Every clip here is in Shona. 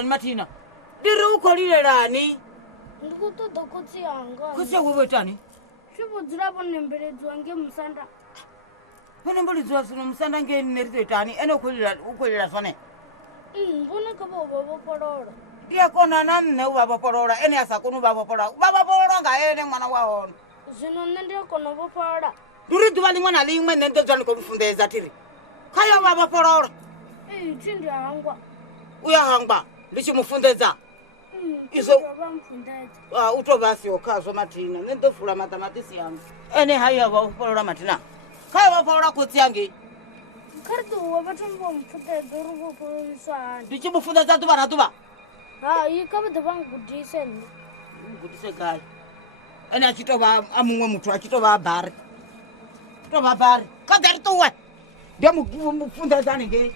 kolilelani Martina ndiri ukolilelani ndikutoda kutsi yanga kutsi yakuwetani chivudzirapo nembeledzwa ngemusanda panembeledzwa sino musanda ngeneritoetani ene ukolela zvone mboneka vovavopolola ndiyakona nanne uvavopolola ene asakoni uvavopolola uvavopolola ngaene mwana waona zvino nne ndiyakona vopolola ndiri duva limwe nalimwe nendedzwa ndikomufundeza tiri khayo uvavopolola chindihangwa uyahangwa ndichimufundedza izo utovasiwo khazvo Martina nendovhura matamatisi yangu ene haiya vavopolola Martina khayo vavopolola kutsi yange karituwa vatombomufundedza uri vopololiswani ndichimufundedza duva naduva hai kavada vangudise nne ngudise gai ene achitova amumwe mutu achitova abhari tova bhari kadari tuwe ndiyamufundedza nenge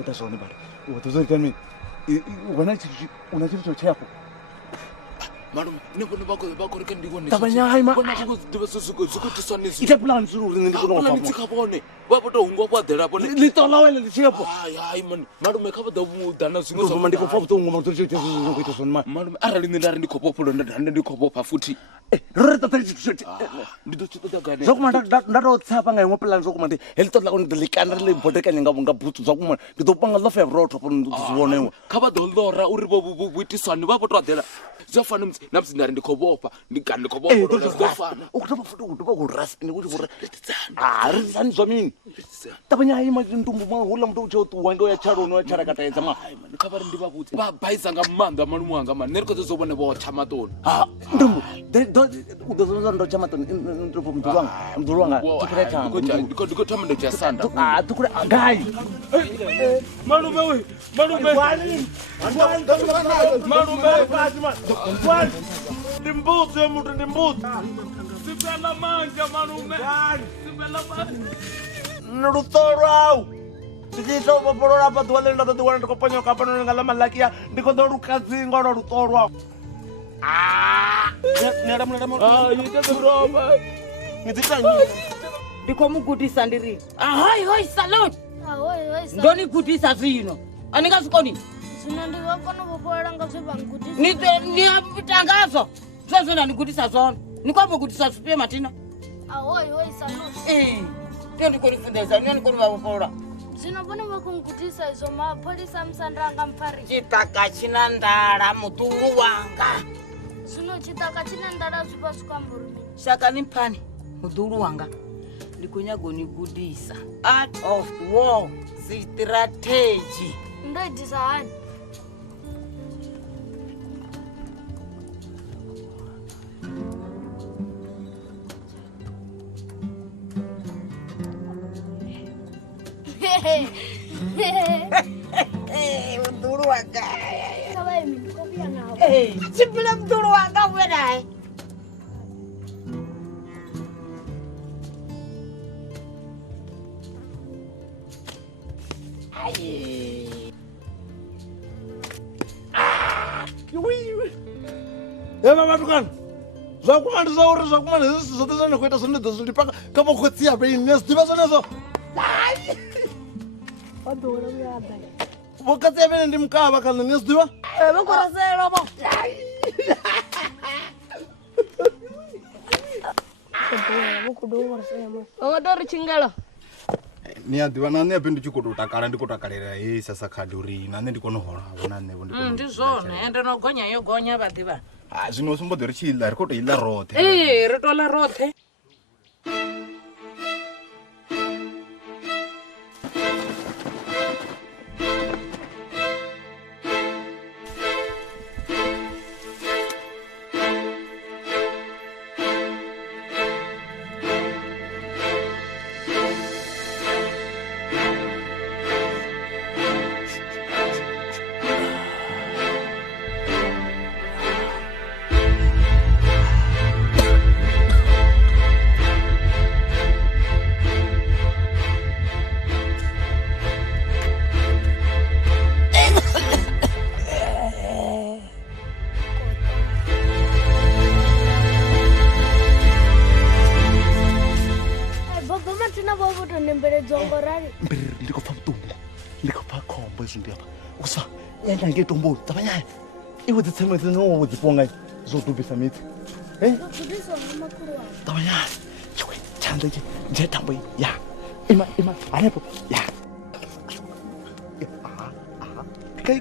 Utasoni bado. Utazori tani. Una kitu chako. Madam, nibona bakoreka ndikone. Tabanya haima. Bona suku tiswanisi. Ita plan zuru ndikona. Bona nitsikabone. Baboto ungwa kwadela bone. Litola wena lichipo. Hayi man. Madam ekhabada udana singo so mandiko fofu ngoma mtoto chete kuita sonma. Madam arali ndari ndikhopopholo ndikhophopha futhi. Rota tati. Ndidochitoda gade. Zokumanda ndarotsapa ngaimwe plan zokumanda. Helitola ko ndilikana le bodeka ngabunga butsu zokumanda. Nditopanga lo favorite to ndizibone. Khabadolora uri bobuitiswana baboto adela. Zofana napsi ndari ndikhobopha ndigani khobopho zofana. Ukutoba futhi ukutoba ku rest ndikuthi ku rest. Risani zomini. Tabanya haima ndumbu mwa hula mntu uche utuwa ngo ya charo no ya chara kataedza ma. Khabari ndibabutse. Ba bhaisa ngamanda malumu wanga man. Neriko zobone bo chamatoni. Ndumbu. Udozonza ndo chamatoni ndumbu mdulu wanga. Tikira chama. Ndiko thama ndo chasanda. Tukura gai. Malume we. Malume. Malume Fatima. Ndimbuzi umuntu ndimbuzi. Sipela manja malume. Sipela manja. Nurutoro. Tikisho vopolola pa dualenda duwana ndikoponyo kapano ngala malakia ndikondo rukatsingo ro rutoro. Nera mura. Yite droba. Ngititani. ndikomugudisa ndiri hoi salute hoi ndonigudisa zvino andingasikoni zvino ndivakona vopolola ngazvevangudisa nitangazo zvozvo ndandigudisa zvona nikwambogudisa zvipe Martina hoi salute ndiyo ndikonifundeza niyo ndikonivavopolola zvino vone vakungudisa izvo mapolisa musanda anga mufarisa chitaka china ndala muturu wanga zvino chitaka china ndala zvipasvikamburume shaka nimpani mudhuru wanga ndikonyagonigudisa art of war strategy ndoidisa hani mudhuru wanga savaimi ndikopia navo chipila mudhuru wanga uvenaye Vatukana zvakumandisa uri zvakumanda zvisi zvote zvanekuita zvonedza zviripa kamakotsiya peini nezidiva zvonezo vokatsiya pene ndimukava kana nezidiva vokoraserovo vangatori chingelo niyadiva nane ape ndichikototakara ndikotakarira hei sasa khadi uri nane ndikonohola vona nevo ndizvone ende nogonya yogonya vadiva zvino simbodzi richila rikotoila rothe ritola rothe kombeledzwa ngo rali mbiriri ndi khou pfa vhuṱungu ndi khou pfa khombo izwi ndi hafha usa yenda ngei tomboni ṱavhanyani iwe dzi tsemedzi no wo dzi ponga zwo dubisa mitsi gudisa makhulu wanga ṱavhanyani chwe tshanḓa iki nje tambo ya ima hanefho ya kai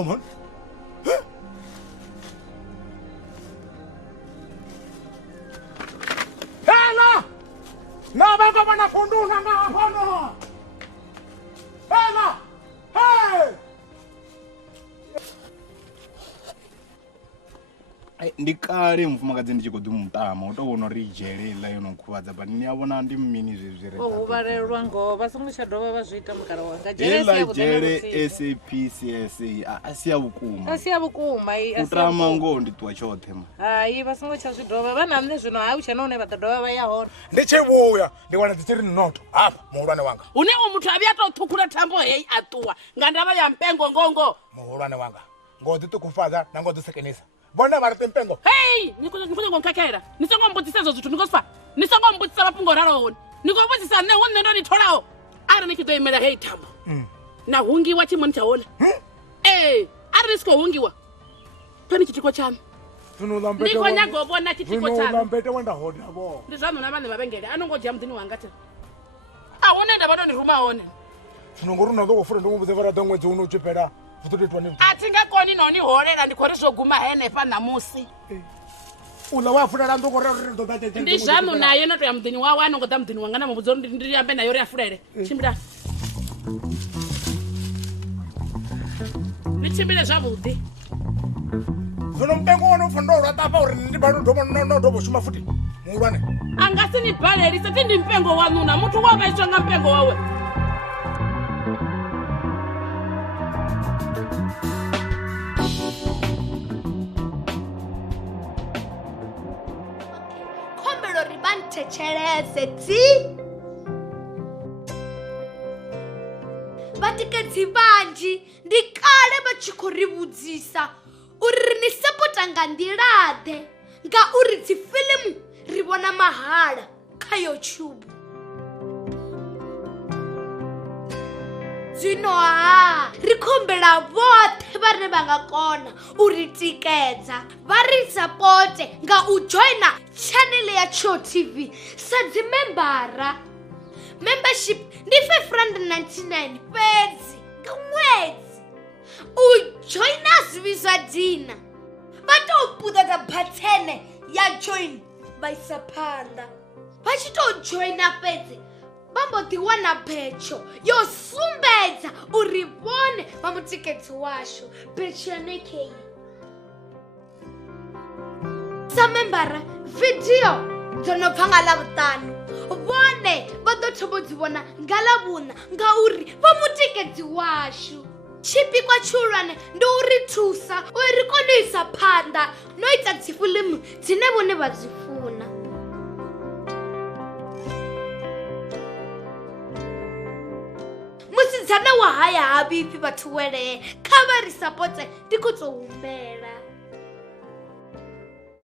woman. Hela! Na baba bana funduna nga hono. Hela! Hey! Ndi kale mfumakadzi ndi tshi khou ḓi mutama u tou vhona uri dzhele ḽa yo no khuvhadza but ni a vhona ndi mini zwezwi re o vhalelwa ngo vha songo tsha dovha vha zwi ita mukala wanga dzhele SAPCSA a si ya vhukuma a si ya vhukuma u tama ngo ndi ṱuwa tshoṱhe ma hai vha songo tsha zwi dovha vha na nṋe zwino ha u tshena hune vha ḓo dovha vha ya hone ndi tshi vhuya ndi wana dzi tshiri noto hafha muhulwane wanga une u muthu a vhuya tou ṱhukhula thambo heyi a ṱuwa nga ndavha ya mpengo ngongo muhulwane wanga ngo ḓi ṱukufhadza na ngo ḓi sekenisa bona vha ri mpengo hey ni songo nkhakhela ni songo mbudzisa ezwo zwithu ni khou swa ni songo mbudzisa mafhungo ralo hone ni khou vhudzisa nṋe hone ndo ni tholaho arali ni tshi ḓo imela heyi thambo na hungiwa tshimoni tsha hone arali ni si khou hungiwa pani tshitiko tshanu ni khou nyaga u vhona tshitiko tshanu ndi zwaṋu na vhaṋe mavhengele a no ngo dzhia muḓini wanga tena a hune nda vha ndo ni ruma hone zwino ngori una ḓo go fura ndo muvhudze vha raḓa ṅwedzi uno u tshi fhela a thi nga koni no ni holela ndi khou ri zwo guma henefha ṋamusi uḽa wa fulela ndo gore ri ḓo ḓa ndi zwaṋu naye no to ya muḓini wawe a no ngo ḓa muḓini wanga na muvhudza uri ndi ambe nayo ri a fulele tshimbila ni tshimbile zwavhuḓi zwino mpengo wone u fanela u laṱafha uri ndi balo no dobo shuma futhi muhulwane a nga si ni balelisa ti ndi mpengo wanuna muthu wa vhaiswa nga mpengo wawe Tsetsetse vatikedzi vanji ndi kale vha tshi khou ri vhudzisa uri ni sapota nga nḓilaḓe ngauri dzifilimu ri vhona mahala kha YouTube. Zwino ri khombela vhoṱhe vhane vha nga kona u ri tikedza vha ri sapote nga u joina channel ya Tsho TV sa dzimembara. Membership ndi R599 fhedzi nga ṅwedzi. U joina zwivhiswa dina vha tou puṱedza bhathene ya join vha isa phanḓa. Vha tshi tou joina fhedzi vha mbo ḓi wana betsho yo sumbedza uri vhone vha mutikedzi washu betsho yanekheyi. Sa membara video dzo no bva nga Ḽavhuṱanu vhone vha ḓo thoma dzi vhona nga Ḽavhuṋa ngauri vha mutikedzi washu. Tshipikwa tshihulwane ndi u ri thusa uri ri kone u isa phanḓa no ita dzifilimu dzine vhone vha dzi funa. Musidzana wa haya ha vhipfi vhathu welee kha vha ri sapote ndi khou tou humbela.